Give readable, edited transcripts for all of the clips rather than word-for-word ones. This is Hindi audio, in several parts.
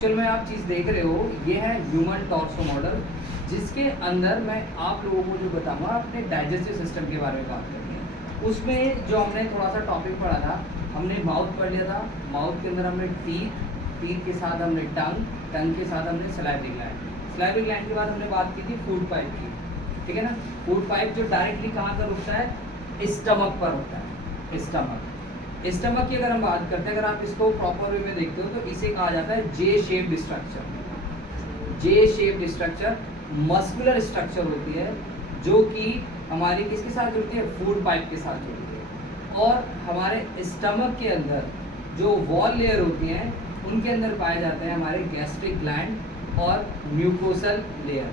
एक्चुअल में आप चीज़ देख रहे हो, ये है ह्यूमन टॉर्सो मॉडल, जिसके अंदर मैं आप लोगों को जो बताऊंगा अपने डाइजेस्टिव सिस्टम के बारे में बात करनी है। उसमें जो हमने थोड़ा सा टॉपिक पढ़ा था, हमने माउथ पढ़ लिया था। माउथ के अंदर हमने टीथ के साथ हमने टंग के साथ हमने सलाइवरी ग्लैंड के बाद हमने बात की थी फूड पाइप की। ठीक है ना। फूड पाइप जो डायरेक्टली कहाँ पर होता है, स्टमक पर होता है। स्टमक की अगर हम बात करते हैं, अगर आप इसको प्रॉपर वे में देखते हो तो इसे कहा जाता है जे शेप्ड स्ट्रक्चर। मस्कुलर स्ट्रक्चर होती है जो कि हमारी किसके साथ जुड़ती है, फूड पाइप के साथ जुड़ती है। और हमारे स्टमक के अंदर जो वॉल लेयर होती हैं उनके अंदर पाए जाते हैं हमारे गैस्ट्रिक ग्लैंड और म्यूकोसल लेयर।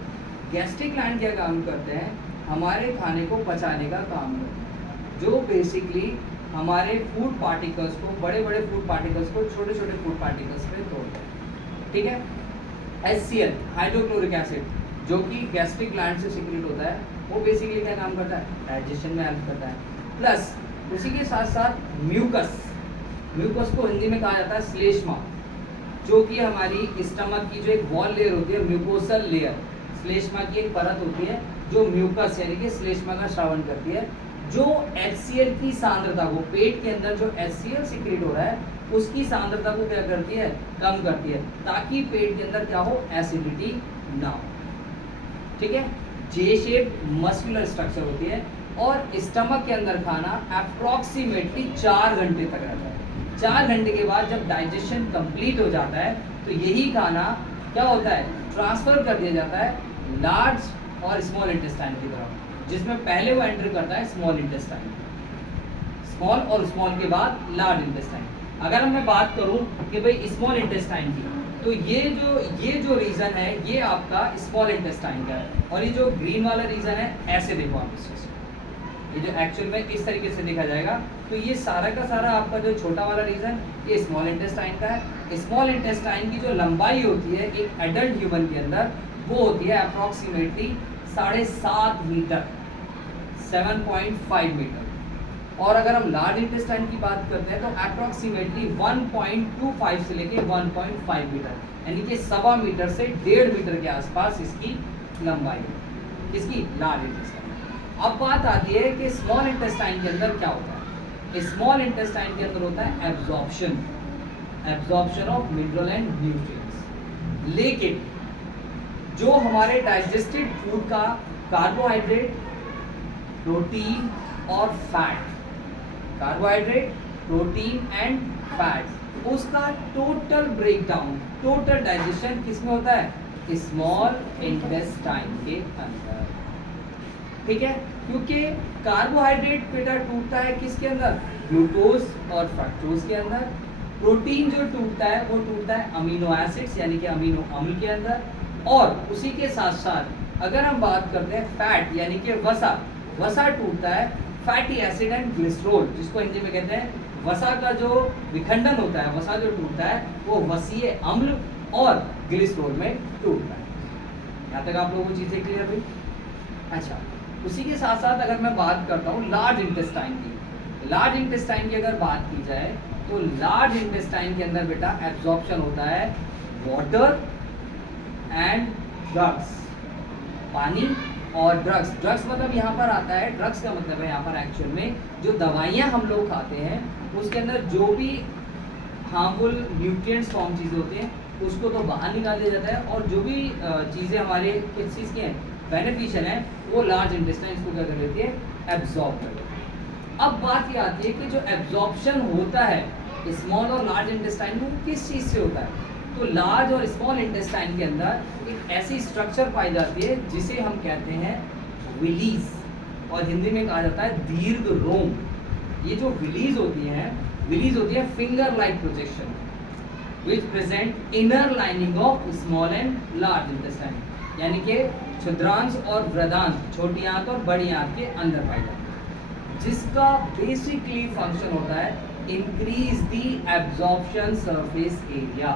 गैस्ट्रिक ग्लैंड क्या काम करते हैं, हमारे खाने को पचाने का काम करते हैं, जो बेसिकली हमारे फूड पार्टिकल्स को, बड़े बड़े फूड पार्टिकल्स को छोटे छोटे फूड पार्टिकल्स में तोड़ते हैं। ठीक है। HCl हाइड्रोक्लोरिक एसिड जो कि गैस्ट्रिक ग्लैंड से सिक्रेट होता है, वो बेसिकली क्या काम करता है, डाइजेशन में हेल्प करता है। प्लस उसी के साथ साथ म्यूकस को हिंदी में कहा जाता है श्लेष्मा, जो कि हमारी स्टमक की जो एक वॉल लेयर होती है, म्यूकोसल लेयर, श्लेष्मा की एक परत होती है जो म्यूकस यानी कि श्लेष्मा का श्रावण करती है, जो HCl की सांद्रता को, पेट के अंदर जो HCl सिक्रेट हो रहा है उसकी सांद्रता को क्या करती है, कम करती है, ताकि पेट के अंदर क्या हो, एसिडिटी ना हो। ठीक है। जे शेप मस्कुलर स्ट्रक्चर होती है और स्टमक के अंदर खाना अप्रोक्सीमेटली 4 घंटे तक रहता है। 4 घंटे के बाद जब डाइजेशन कंप्लीट हो जाता है तो यही खाना क्या होता है, ट्रांसफर कर दिया जाता है लार्ज और स्मॉल इंटेस्टाइन की तरफ, जिसमें पहले वो एंटर करता है स्मॉल इंटेस्टाइन, स्मॉल और स्मॉल के बाद लार्ज इंटेस्टाइन। अगर मैं बात करूं कि भाई स्मॉल इंटेस्टाइन की, तो ये जो रीजन है ये आपका स्मॉल इंटेस्टाइन का है, और ये जो ग्रीन वाला रीजन है, ऐसे देखो आप इसको, ये जो एक्चुअल में इस तरीके से देखा जाएगा तो ये सारा का सारा आपका जो छोटा वाला रीजन ये स्मॉल इंटेस्टाइन का है। स्मॉल इंटेस्टाइन की जो लंबाई होती है एक एडल्ट ह्यूमन के अंदर, वो होती है अप्रोक्सीमेटली 7.5 मीटर, 7.5 मीटर। और अगर हम लार्ज इंटेस्टाइन की बात करते हैं तो अप्रोक्सीमेटली 1.25 से लेके 1.5 मीटर, यानी कि 1.25 मीटर से 1.5 मीटर के आसपास इसकी लंबाई है, इसकी लार्ज इंटेस्टाइन। अब बात आती है कि स्मॉल इंटेस्टाइन के अंदर क्या होता है। स्मॉल इंटेस्टाइन के अंदर होता है absorption of mineral and nutrients. लेकिन जो हमारे डाइजेस्टेड फूड का कार्बोहाइड्रेट, प्रोटीन और fat, carbohydrate, protein and fat, उसका टोटल ब्रेकडाउन, टोटल डाइजेशन किसमें होता है, स्मॉल इंटेस्टाइन के अंदर। ठीक है। क्योंकि कार्बोहाइड्रेट बेटा टूटता है किसके अंदर, ग्लूकोज और फ्रक्टोज के अंदर। प्रोटीन जो टूटता है वो टूटता है अमीनो एसिड्स यानी कि अमीनो अम्ल के अंदर। और उसी के साथ साथ अगर हम बात करते हैं फैट यानी कि वसा टूटता है फैटी एसिड एंड ग्लिसरॉल, जिसको हिंदी में कहते हैं वसा का जो विखंडन होता है, वसा जो टूटता है वो वसीय अम्ल और ग्लिसरॉल में टूटता है। यहाँ तक आप लोगों को चीज़ें क्लियर हुई। अच्छा, उसी के साथ साथ अगर मैं बात करता हूँ लार्ज इंटेस्टाइन की, लार्ज इंटेस्टाइन की अगर बात की जाए तो लार्ज इंटेस्टाइन के अंदर बेटा एब्जॉर्प्शन होता है वाटर एंड ड्रग्स, पानी और ड्रग्स। ड्रग्स मतलब यहाँ पर आता है, ड्रग्स का मतलब है यहाँ पर एक्चुअल में जो दवाइयाँ हम लोग खाते हैं उसके अंदर जो भी हार्मफुल न्यूट्रिएंट्स फॉर्म चीज़ें होती हैं उसको तो बाहर निकाल दिया जाता है, और जो भी चीज़ें हमारे किस चीज़ की हैं, बेनिफिशियल है, वो लार्ज इंटेस्टाइन इसको क्या कर लेती है, एब्जॉर्ब कर लेती है। अब बात ये आती है कि जो एब्जॉर्प्शन होता है स्मॉल और लार्ज इंटेस्टाइन में, वो किस चीज़ से होता है। तो लार्ज और स्मॉल इंटेस्टाइन के अंदर एक ऐसी स्ट्रक्चर पाई जाती है जिसे हम कहते हैं विलीज, और हिंदी में कहा जाता है दीर्घ रोम। ये जो विलीज होती है finger like projection which present inner lining of small and large intestine, यानी कि क्षुद्रांश और वृद्धांश, छोटी आंत और बड़ी आंत के अंदर पाई जाती है, जिसका बेसिकली फंक्शन होता है increase the absorption surface area.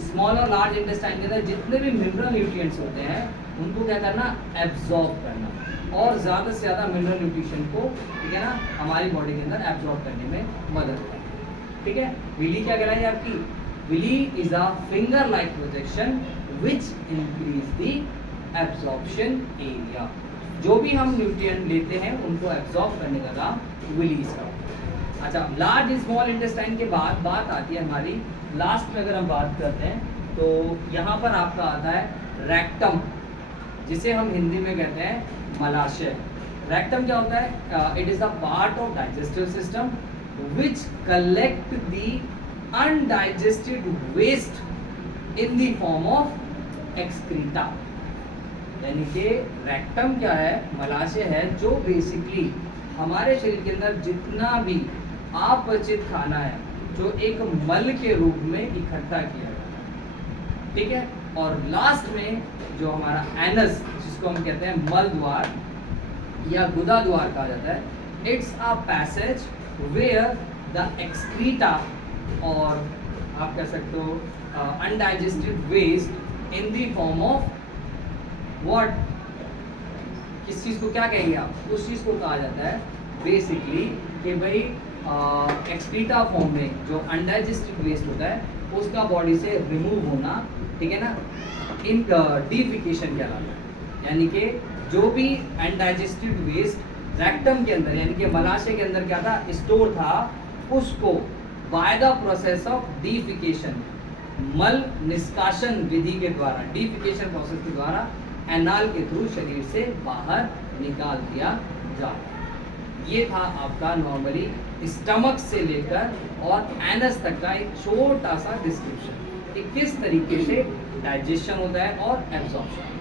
Small और लार्ज इंटेस्टाइन के अंदर जितने भी मिनरल न्यूट्रिएंट्स होते हैं उनको क्या करना, एब्जॉर्ब करना, और ज़्यादा से ज़्यादा मिनरल न्यूट्रिशन को, ठीक है ना, हमारी बॉडी के अंदर एब्जॉर्ब करने में मदद करना। ठीक है। विली क्या कहलाई आपकी, villi is a finger like projection which increase the absorption area. जो भी हम न्यूट्रिएंट लेते हैं उनको एब्जॉर्ब करने का काम विलीज का। अच्छा, लार्ज स्मॉल इंटेस्टाइन के बाद बात आती है हमारी लास्ट में, अगर हम बात करते हैं तो यहाँ पर आपका आता है रेक्टम, जिसे हम हिंदी में कहते हैं मलाशय। रेक्टम क्या होता है? It is the part of digestive system which collect the undigested waste in the form of excreta. यानी कि रेक्टम क्या है? मलाशय है जो बेसिकली हमारे शरीर के अंदर जितना भी अपचित खाना है जो एक मल के रूप में इकट्ठा किया जाता है, ठीक है। और लास्ट में जो हमारा एनस, जिसको हम कहते हैं मल द्वार या गुदा द्वार कहा जाता है, it's a passage where the excreta और आप कह सकते हो undigested waste in the form of what, किस चीज़ को क्या कहेंगे आप? उस चीज़ को कहा जाता है बेसिकली कि भाई एक्सक्रीटा फॉर्म में जो अनडाइजेस्टेड वेस्ट होता है उसका बॉडी से रिमूव होना, ठीक है ना, इन डिफिकेशन कहलाता है। यानी कि जो भी अनडाइजेस्टेड वेस्ट रेक्टम के अंदर यानी कि मलाशय के अंदर क्या था, स्टोर था, उसको by the process of defecation, मल निष्कासन विधि के द्वारा, डिफिकेशन प्रोसेस के द्वारा एनाल के थ्रू शरीर से बाहर निकाल दिया जाता है। ये था आपका नॉर्मली स्टमक से लेकर और एनस तक का एक छोटा सा डिस्क्रिप्शन कि किस तरीके से डाइजेशन होता है और एब्जॉर्प्शन।